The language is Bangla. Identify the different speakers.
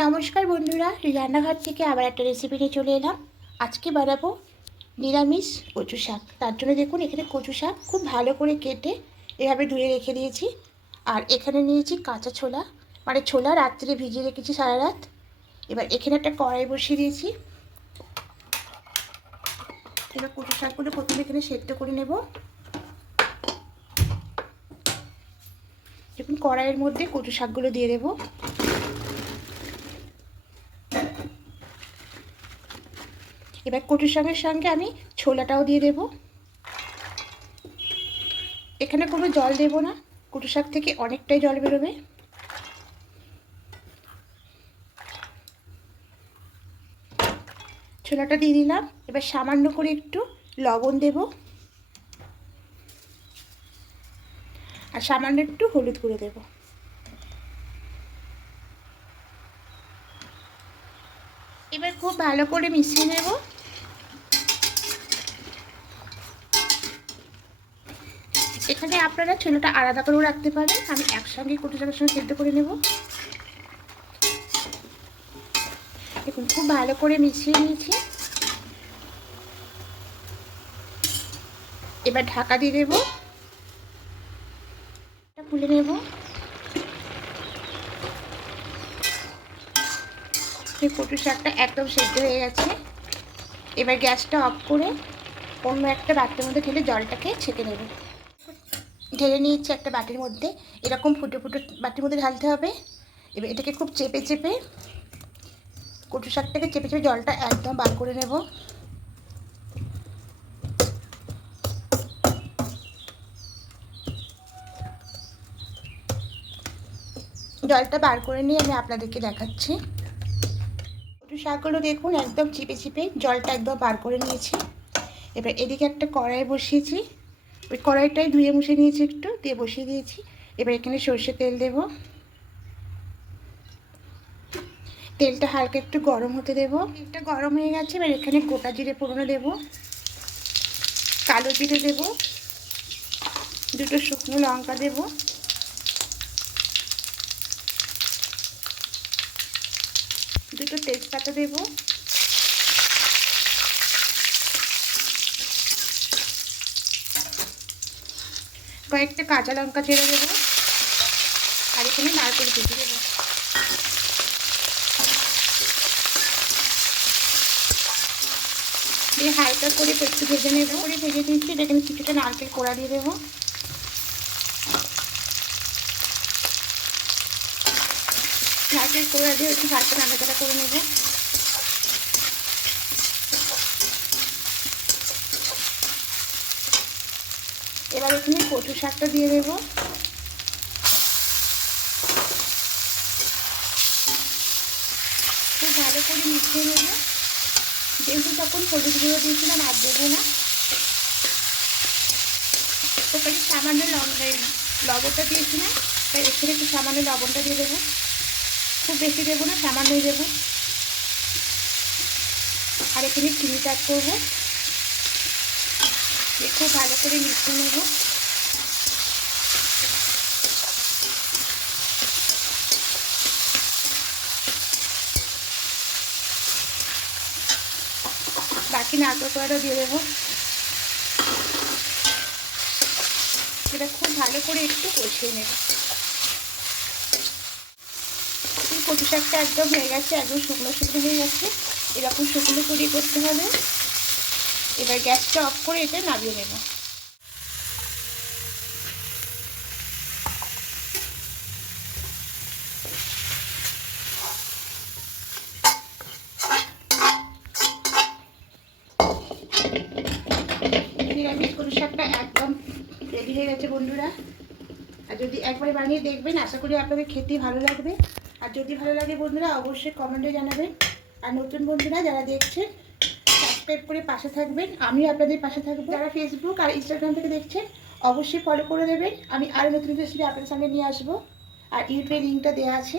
Speaker 1: নমস্কার বন্ধুরা, রান্নাঘর থেকে আবার একটা রেসিপি নিয়ে চলে এলাম। আজকে বানাবো নিরামিষ কচু শাক। তার জন্য দেখুন, এখানে কচু শাক খুব ভালো করে কেটে এভাবে ধুয়ে রেখে দিয়েছি। আর এখানে নিয়েছি কাঁচা ছোলা। মানে ছোলা রাত্রে ভিজিয়ে রেখেছি সারা রাত। এবার এখানে একটা কড়াই বসিয়ে দিয়েছি। এবার কচু শাকগুলো প্রথমে এখানে সেদ্ধ করে নেব। দেখুন, কড়াইয়ের মধ্যে কচু শাকগুলো দিয়ে দেবো। এবার কচু শাকের সঙ্গে আমি ছোলাটাও দিয়ে দেব। এখানে কোনো জল দেব না কুটু শাক থেকে অনেকটাই জল বেরোবে। ছোলাটা দিয়ে দিলাম, এবার সামান্য করে একটু লবণ দেব। আর সামান্য একটু হলুদ গুঁড়ো দেব। এবার খুব ভালো করে মিশিয়ে নেব। এখানে আপনারা ছোলাটা আলাদা করেও রাখতে পারেন। আমি একসঙ্গে কুটু চালের সঙ্গে সেদ্ধ করে নেব। দেখুন, খুব ভালো করে মিশিয়ে নিয়েছি। এবার ঢাকা দিয়ে দেবো। খুলে নেব। কটু শাকটা একদম সেদ্ধ হয়ে গেছে। এবার গ্যাসটা অফ করে অন্য একটা বাটির মধ্যে ঢেলে জলটাকে ছেঁকে নেব। ঢেলে নিয়েছি একটা বাটির মধ্যে। এরকম ফুটো ফুটো বাটির মধ্যে ঢালতে হবে। এবার এটাকে খুব চেপে চেপে কচু শাকটাকে চেপে চেপে জলটা একদম বার করে নেব। জলটা বার করে নিয়ে আমি আপনাদেরকে দেখাচ্ছি। কচু শাকগুলো দেখুন একদম চিপে চিপে জলটা একদম বার করে নিয়েছি। এবার এদিকে একটা কড়াই বসিয়েছি। ওই কড়াইটাই ধুয়ে মুছে নিয়েছি একটু, দিয়ে বসিয়ে দিয়েছি। এবার এখানে সর্ষে তেল দেব। তেলটা হালকা একটু গরম হতে দেব। তেলটা গরম হয়ে গেছে, এবার এখানে গোটা জিরে পুরনো দেব। কালো জিরে দেব। দুটো শুকনো লঙ্কা দেব। দুটো তেজপাতা দেব। কয়েকটা কাঁচা লঙ্কা ছেড়ে দেবো। আর এখানে নারকেল কুচি দেবো। দিয়ে হালকা করে একটু ভেজে নেব। করে ভেজে দিচ্ছি এখানে কিছুটা নারকেল কোড়া দিয়ে দেবো। নারকেল কোড়া দিয়ে একটু হালকা নাড়াচাড়া করে নেব। এবার এখানে কচু শাকটা দিয়ে দেবো। খুব ভালো করে মিশিয়ে নেব। যেহেতু তখন হলুদ গুঁড়ো দিয়েছিলাম, আর দেবো না। ওখানে সামান্য লবণটা দিয়েছিলাম। তাই এখানে একটু সামান্য লবণটা দিয়ে দেবো। খুব বেশি দেবো না, সামান্যই দেবো। আর এখানে চিনি চাট করব। খুব ভালো করে মিশিয়ে নেব। বাকি নারকেল কড়াটা দিয়ে দেবো। এটা খুব ভালো করে একটু কষিয়ে নেব। কচু শাকটা একদম হয়ে গেছে, একদম শুকনো শুকনো হয়ে গেছে। এরকম শুকনো করে করতে হবে। এবার গ্যাসটা অফ করে এটা নামিয়ে নেব। নিরামিষ কচু শাকটা একদম রেডি হয়ে গেছে বন্ধুরা। আর যদি একবারে বানিয়ে দেখবেন, আশা করি আপনাদের খেতে ভালো লাগবে। আর যদি ভালো লাগে বন্ধুরা, অবশ্যই কমেন্টে জানাবেন। আর নতুন বন্ধুরা যারা দেখছেন সাবস্ক্রাইব করে পাশে থাকবেন। আমিও আপনাদের পাশে থাকব। যারা ফেসবুক আর ইনস্টাগ্রাম থেকে দেখছেন, অবশ্যই ফলো করে দেবেন। আমি আরও নতুন রেসিপি আপনাদের সামনে নিয়ে আসব। আর ইউটিউবে লিঙ্কটা দেওয়া আছে।